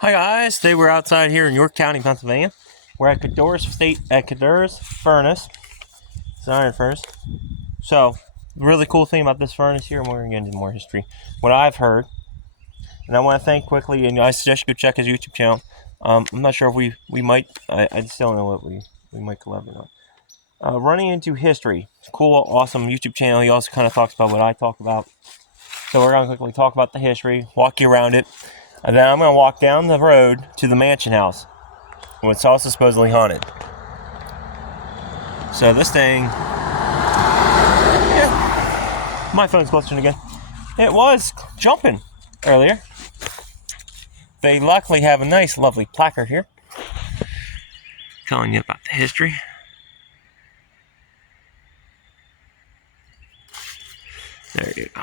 Hi guys, today we're outside here in York County, Pennsylvania. We're at Conduras furnace. It's an iron furnace. So, the really cool thing about this furnace here, and we're going to get into more history, what I've heard, and I want to thank quickly, and I suggest you go check his YouTube channel. I'm not sure if we might, I still don't know what we might collaborate on. Running into history. Cool, awesome YouTube channel. He also kind of talks about what I talk about. So we're going to quickly talk about the history, walk you around it. And then I'm going to walk down the road to the mansion house, it's also supposedly haunted. So this thing, yeah, my phone's clutching again. It was jumping earlier. They luckily have a nice, lovely placard here, telling you about the history. There you go.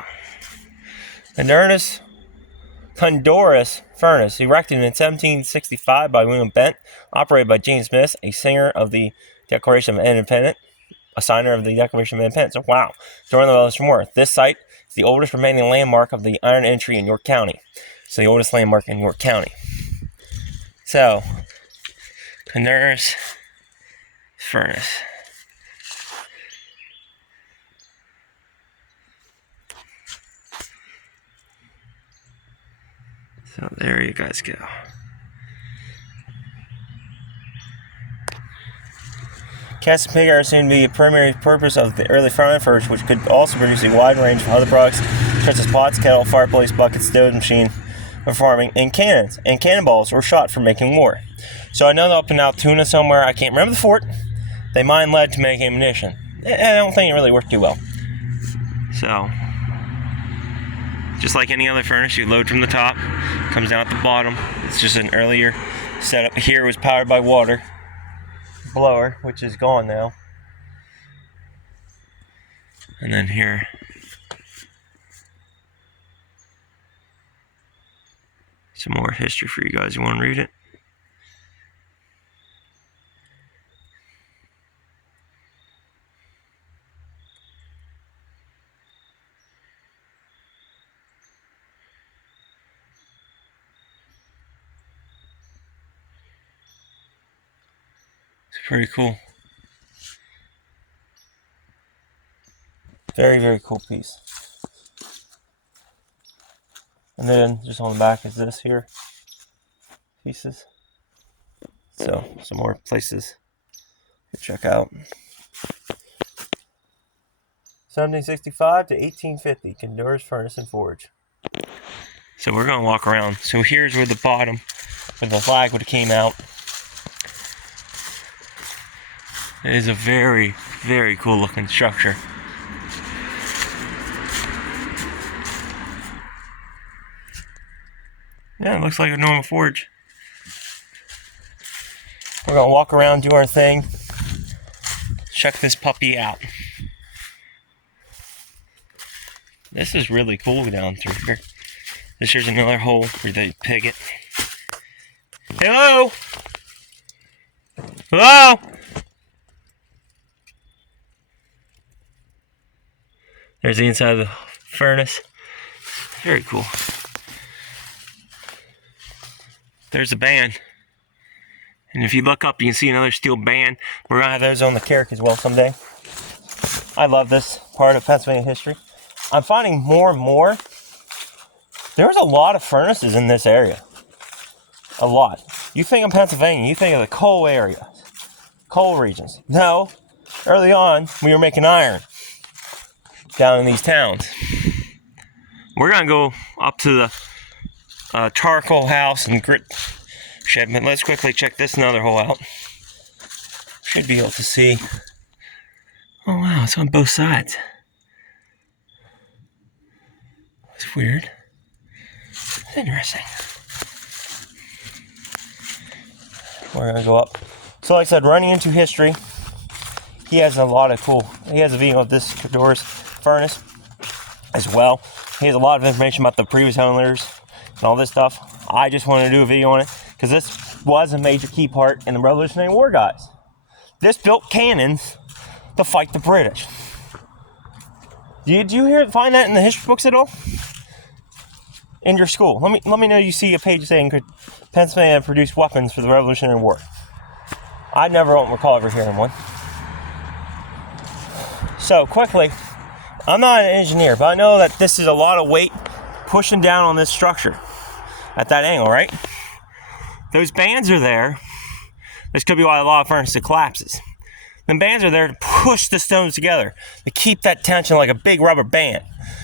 Conduras furnace, erected in 1765 by William Bent, operated by James Smith, a signer of the Declaration of Independence, a signer of the Declaration of Independence. So, wow, during the Revolutionary War. This site is the oldest remaining landmark of the iron industry in York County. So, the oldest landmark in York County. So, Conduras furnace. So there you guys go. Cast and pig iron seemed to be a primary purpose of the early furnace, which could also produce a wide range of other products such as pots, kettle, fireplace, buckets, stove, machine for farming, and cannons. And cannonballs were shot for making war. So I know they're up in Altoona somewhere. I can't remember the fort. They mined lead to make ammunition. I don't think it really worked too well. So, just like any other furnace, you load from the top, comes down at the bottom. It's just an earlier setup. Here was powered by water blower, which is gone now. And then here, some more history for you guys. You want to read it? It's pretty cool. Very, very cool piece. And then just on the back is this here. Pieces. So, some more places to check out. 1765 to 1850, Conduras Furnace and Forge. So we're going to walk around. So here's where the bottom, where the flag would have came out. It is a very, very cool looking structure. Yeah, it looks like a normal forge. We're going to walk around, do our thing, check this puppy out. This is really cool down through here. This here's another hole where they pig it. Hello? Hello? There's the inside of the furnace. Very cool. There's a band. And if you look up, you can see another steel band. We're going to have those on the Carrick as well someday. I love this part of Pennsylvania history. I'm finding more and more. There's a lot of furnaces in this area. A lot. You think of Pennsylvania, you think of the coal area. Coal regions. No. Early on, we were making iron down in these towns. We're going to go up to the charcoal house and grit shed, but let's quickly check this another hole out. Should be able to see. Oh wow, it's on both sides. That's weird. That's interesting. We're going to go up. So like I said, running into history, he has a lot of cool, he has a video of this Conduras furnace as well. He has a lot of information about the previous owners and all this stuff. I just wanted to do a video on it because this was a major key part in the Revolutionary War, guys. This built cannons to fight the British. Did you find that in the history books at all? in your school. Let me know you see a page saying could Pennsylvania produce weapons for the Revolutionary War. I never don't recall ever hearing one. So quickly, I'm not an engineer, but I know that this is a lot of weight pushing down on this structure at that angle, right? Those bands are there. This could be why a lot of furnaces collapses. The bands are there to push the stones together, to keep that tension like a big rubber band.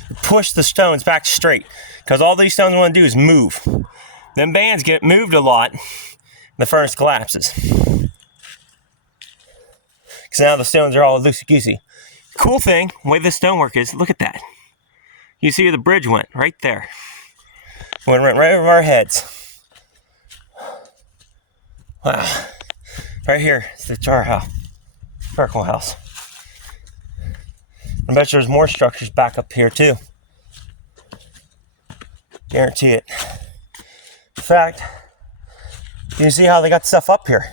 To push the stones back straight, because all these stones want to do is move. Then bands get moved a lot, and the furnace collapses. Because now the stones are all loosey-goosey. Cool thing, the way this stonework is, look at that. You see where the bridge went, right there. Went right over our heads. Wow. Right here is the charcoal house. I bet there's more structures back up here too. Guarantee it. In fact, you can see how they got stuff up here.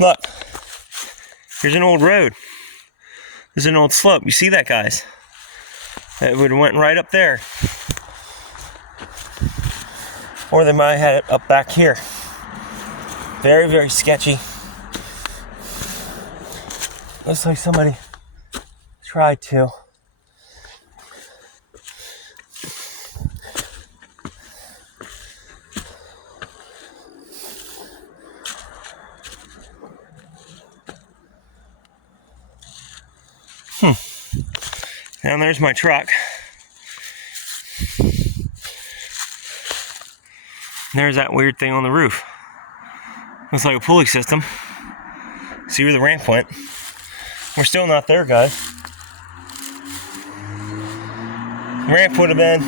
Look, here's an old road. There's an old slope. You see that, guys? It would have went right up there. Or they might have had it up back here. Very, very sketchy. Looks like somebody tried to. And there's my truck. There's that weird thing on the roof. Looks like a pulley system. See where the ramp went. We're still not there, guys. Ramp would have been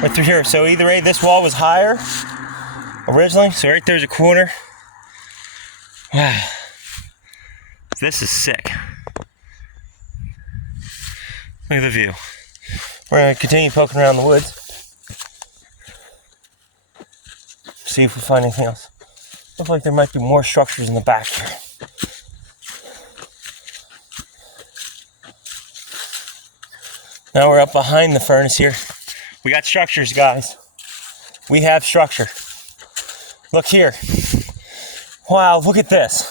right through here. So either way, this wall was higher originally. So right there's a corner. Wow. This is sick. Look at the view. We're going to continue poking around the woods. See if we find anything else. Looks like there might be more structures in the back here. Now we're up behind the furnace here. We got structures, guys. We have structure. Look here. Wow, look at this.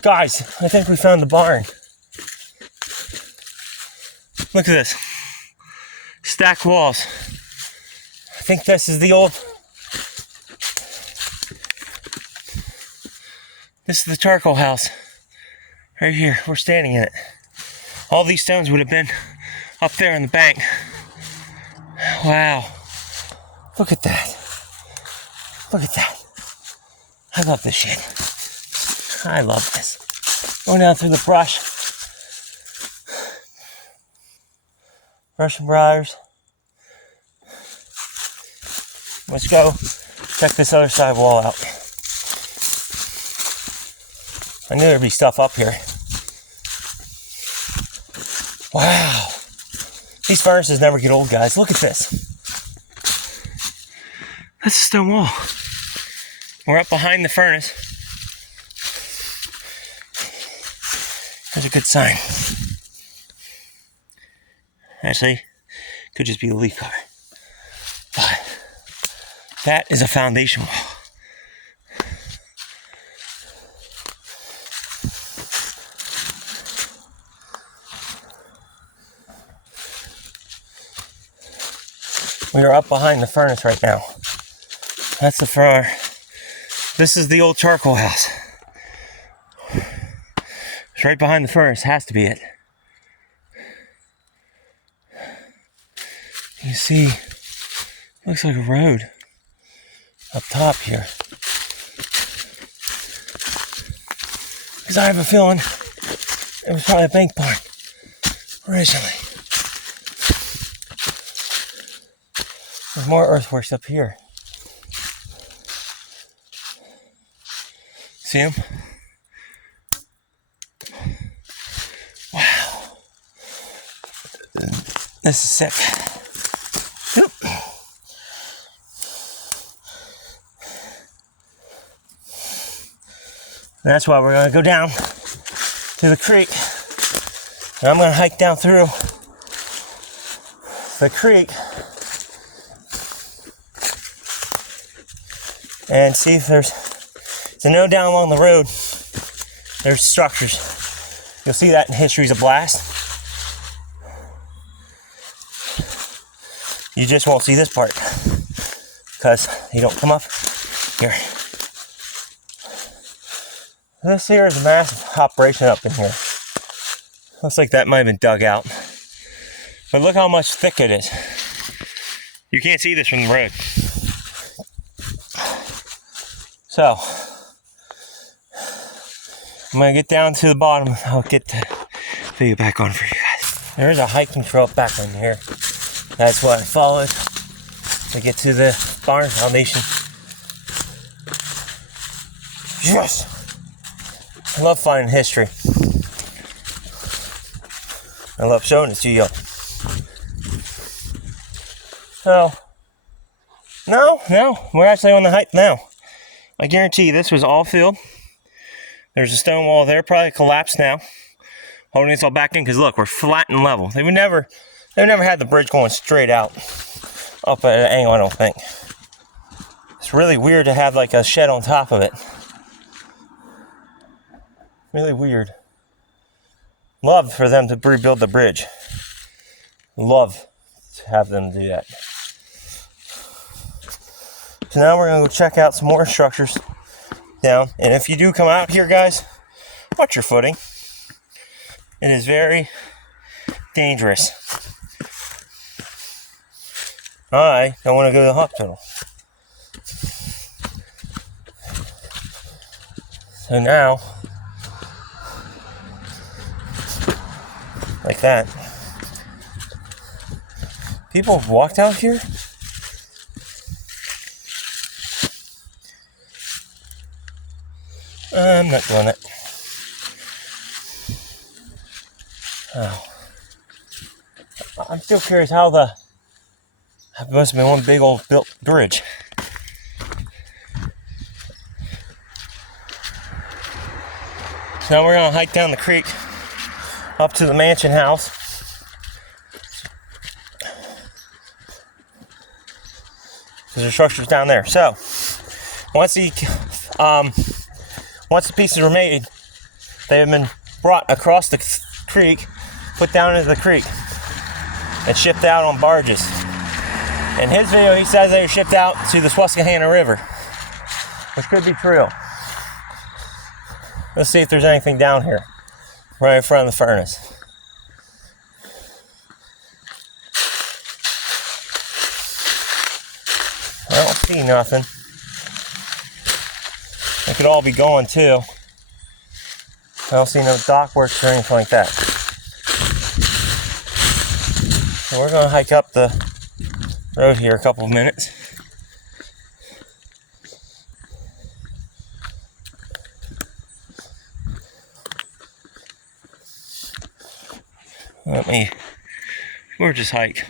Guys, I think we found the barn. Look at this. Stacked walls. I think this is the old... This is the charcoal house. Right here. We're standing in it. All these stones would have been up there on the bank. Wow. Look at that. Look at that. I love this shit. I love this. Going down through the brush. Brush and briars. Let's go check this other side wall out. I knew there'd be stuff up here. Wow. These furnaces never get old, guys. Look at this. That's a stone wall. We're up behind the furnace. That's a good sign. Actually, could just be a leaf cutter. But that is a foundation wall. We are up behind the furnace right now. That's the front. This is the old charcoal house. It's right behind the furnace. Has to be it. You see, looks like a road up top here. Because I have a feeling it was probably a bank barn originally. There's more earthworks up here. See them? Wow. This is sick. Yep. That's why we're going to go down to the creek. And I'm going to hike down through the creek and see if there's, so know down along the road, there's structures. You'll see that in History's a Blast. You just won't see this part because you don't come up here. This here is a massive operation up in here. Looks like that might have been dug out. But look how much thick it is. You can't see this from the road. So, I'm going to get down to the bottom. I'll get the video back on for you guys. There is a hiking trail back in here. That's what I followed to get to the barn foundation. Yes! I love finding history. I love showing it to you. So, no, we're actually on the hike now. I guarantee you this was all filled. There's a stone wall there, probably collapsed now. Holding this all back in, because look, we're flat and level. They've never had the bridge going straight out, up at an angle, I don't think. It's really weird to have like a shed on top of it. Really weird. Love for them to rebuild the bridge. Love to have them do that. So now we're going to go check out some more structures down. And if you do come out here, guys, watch your footing. It is very dangerous. I don't want to go to the hospital. So now, like that. People have walked out here. I'm not doing it. Oh. I'm still curious how it must have been one big old built bridge. So now we're going to hike down the creek up to the mansion house. There's structures down there. So once the pieces were made, they have been brought across the creek, put down into the creek, and shipped out on barges. In his video, he says they were shipped out to the Susquehanna River, which could be true. Let's see if there's anything down here, right in front of the furnace. I don't see nothing. It could all be going too. I don't see no dock works or anything like that. So we're going to hike up the road here a couple of minutes. We'll just hike.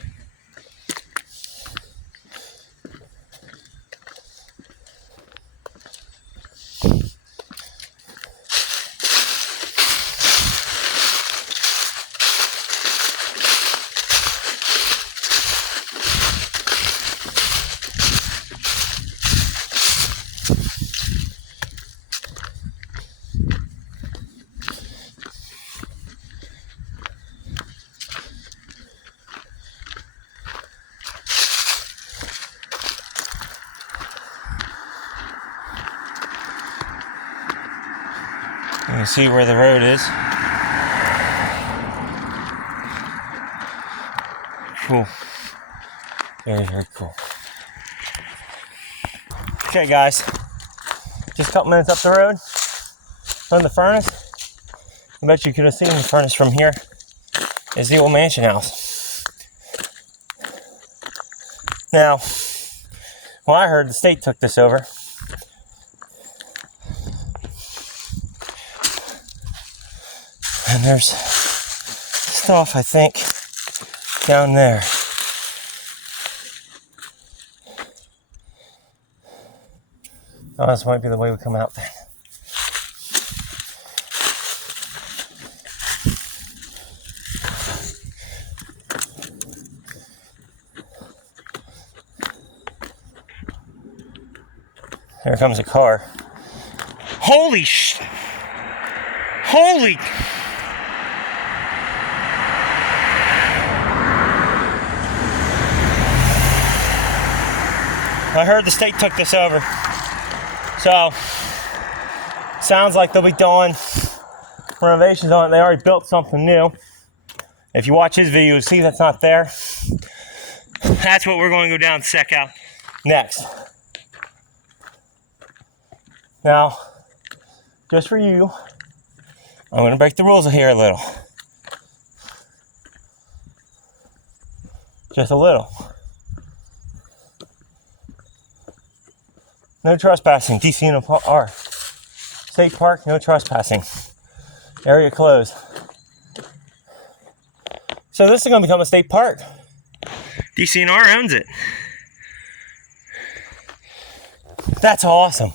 You can see where the road is. Cool. Very, very cool. Okay, guys. Just a couple minutes up the road from the furnace. I bet you could have seen the furnace from here. Is the old mansion house. Now, well, I heard the state took this over. And there's stuff, I think, down there. Oh, this might be the way we come out then. Here comes a car. Holy Holy! I heard the state took this over. So, sounds like they'll be doing renovations on it. They already built something new. If you watch his video, you'll see that's not there. That's what we're going to go down and check out next. Now, just for you, I'm going to break the rules here a little. Just a little. No trespassing. DCNR. State park, no trespassing. Area closed. So this is going to become a state park. DCNR owns it. That's awesome.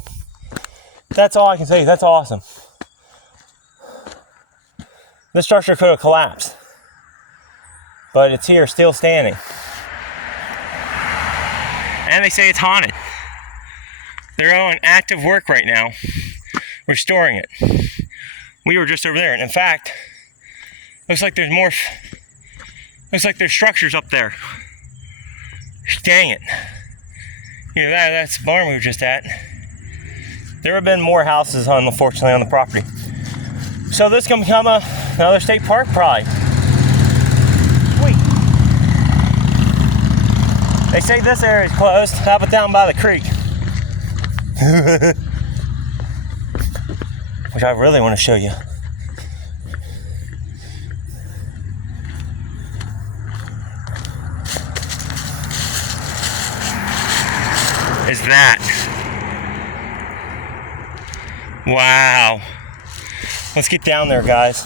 That's all I can say. That's awesome. This structure could have collapsed, but it's here, still standing. And they say it's haunted. They're on active work right now, restoring it. We were just over there, and in fact, looks like there's more. Looks like there's structures up there. Dang it! You know, that's the barn we were just at. There have been more houses, unfortunately, on the property. So this can become another state park, probably. Sweet. They say this area is closed. How about down by the creek? Which I really want to show you. Is that? Wow. Let's get down there, guys.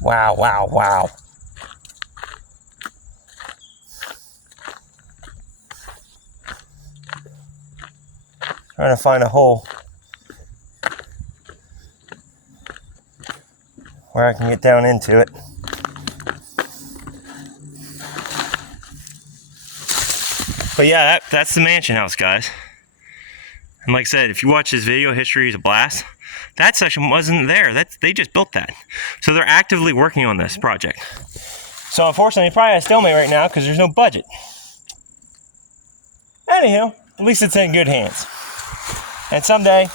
Wow, wow, wow. Trying to find a hole where I can get down into it. But yeah, that's the mansion house, guys. And like I said, if you watch this video, History is a Blast, that section wasn't there. They just built that. So they're actively working on this project. So unfortunately, probably a stalemate right now because there's no budget. Anywho, at least it's in good hands. And someday,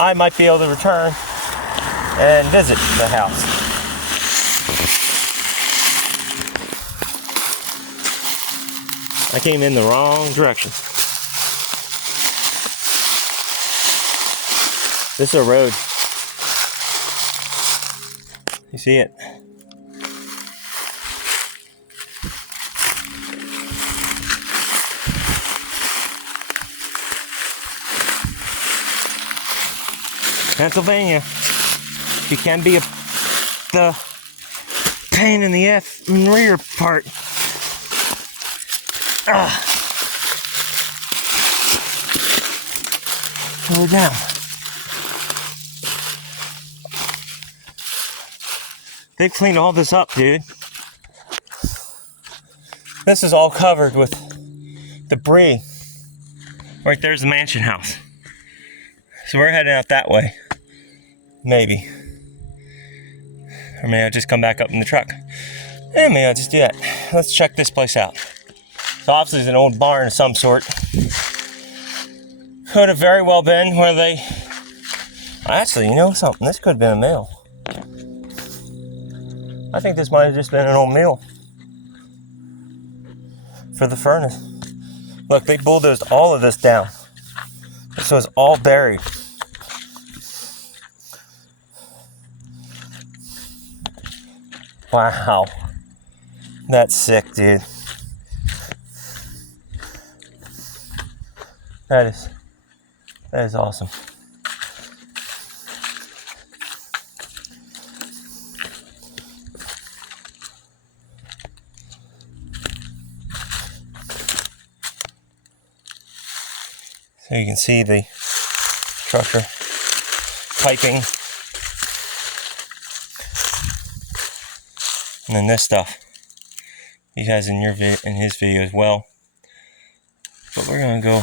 I might be able to return and visit the house. I came in the wrong direction. This is a road. You see it? Pennsylvania. You can be the pain in the rear part. Go down. They've cleaned all this up, dude. This is all covered with debris. Right there's the mansion house. So we're heading out that way. Maybe. Or maybe I'll just come back up in the truck. And maybe I'll just do that. Let's check this place out. So obviously it's an old barn of some sort. Could have very well been where they... Actually, you know something? This could have been a mill. I think this might have just been an old mill for the furnace. Look, they bulldozed all of this down. So it's all buried. Wow. That's sick, dude. That is awesome. So you can see the structure, piping, and then this stuff. he has in his video as well. But we're gonna go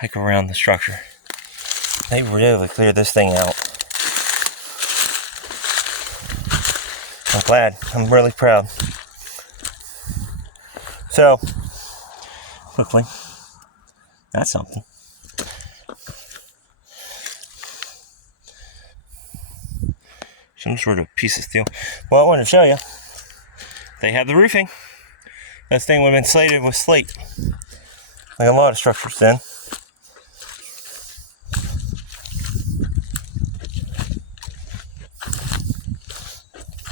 hike around the structure. They really cleared this thing out. I'm glad. I'm really proud. So, quickly, that's something. Some sort of piece of steel. Well, I wanted to show you. They have the roofing. This thing would have been slated with slate. Like a lot of structures then.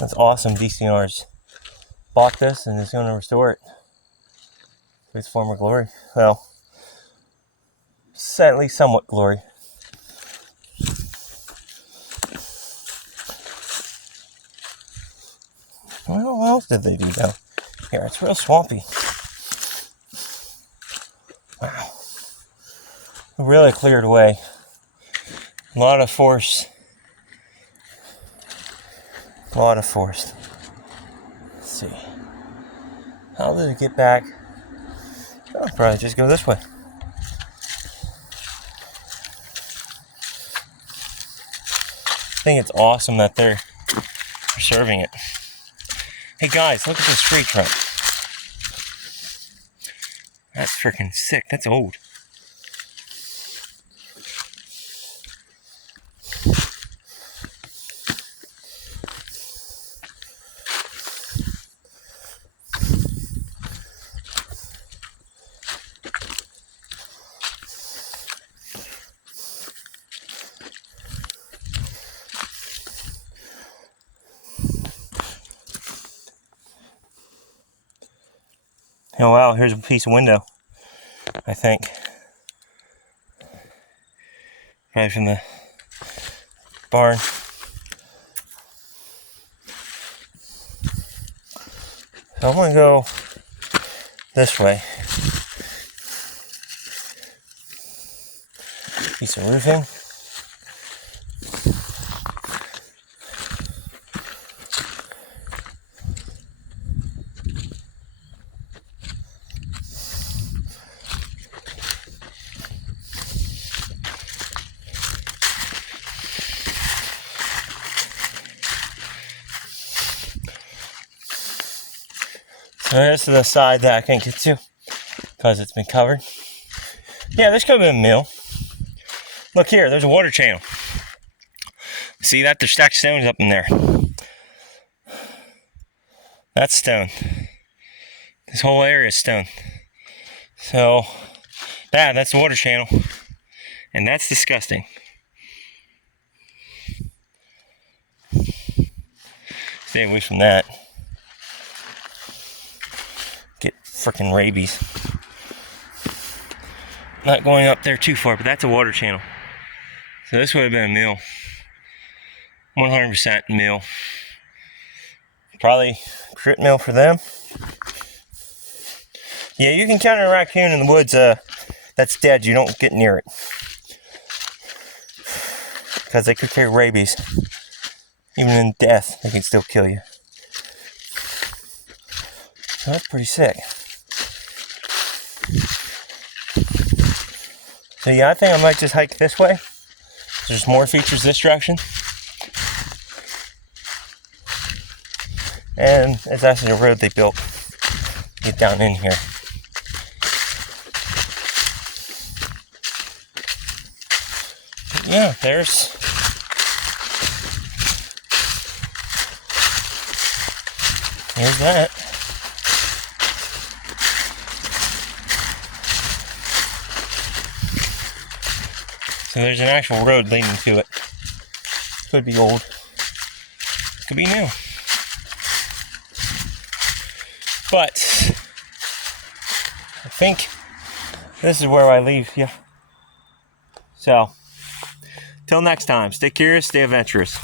That's awesome. DCNR's bought this and is going to restore it to its former glory. Well, at least somewhat glory. Well, what else did they do down here? It's real swampy. Wow. Really cleared away. A lot of force. A lot of force. Let's see. How did it get back? I'll probably just go this way. I think it's awesome that they're preserving it. Hey guys, look at this tree trunk. That's freaking sick. That's old. Oh wow, here's a piece of window, I think. Right from the barn. So I'm gonna go this way. Piece of roofing. And this is the side that I can't get to because it's been covered. Yeah, this could have been a mill. Look here, there's a water channel. See that? There's stacked stones up in there. That's stone. This whole area is stone. So, that's the water channel. And that's disgusting. Stay away from that. Get frickin' rabies. Not going up there too far, but that's a water channel. So this would have been a mill. 100% mill. Probably crit mill for them. Yeah, you can counter a raccoon in the woods that's dead. You don't get near it. Because they could carry rabies. Even in death, they can still kill you. So that's pretty sick. So yeah, I think I might just hike this way. There's more features this direction. And it's actually a road they built to get down in here. But yeah, there's that. So there's an actual road leading to it. Could be old. Could be new. But I think this is where I leave you. So, till next time, stay curious, stay adventurous.